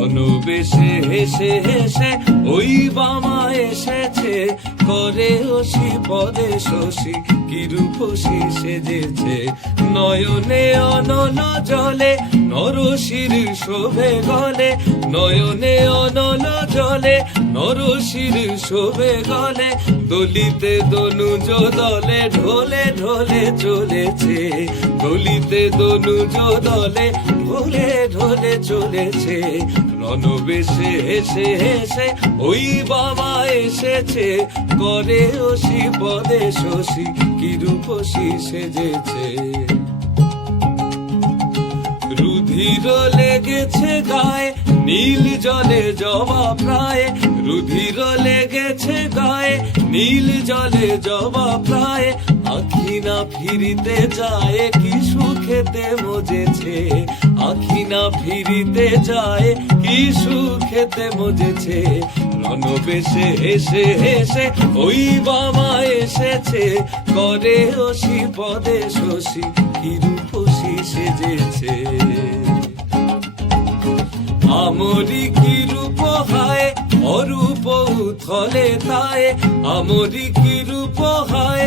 রণবেশে হেসে হেসে ওই বামা এসেছে, করে অসি পদে শশী কি রূপসী সেজেছে। নয়নে অনল জলে নরশির শোভে গলে, নয়নে অনল জলে নরশির শোভে গলে। দলিতে দনুজ দলে ঢোলে ঢোলে চলেছে, দলিতে দনুজ দলে ঢোলে ঢোলে চলেছে। রণবেশে হেসে হেসে ওই বাবা এসেছে, করে অসি পদে শশী কি রূপসী সেজেছে। রুধির লেগেছে গায়ে নীল জলে জবা প্রায়, রুধির লেগেছে গায়ে নীল জলে জবা প্রায়। আখি না ফিরিতে যায় কি সুখেতে মজেছে, আখি না ফিরিতে যায় কি সুখেতে মজেছে। রণবেশে হেসে হেসে ওই বামা এসেছে, করে অসি পদে শশী কি রূপসী সেজেছে। আমরি কি রূপ হায় অরূপ উথলে তায়ে, আমরি কি রূপ হায়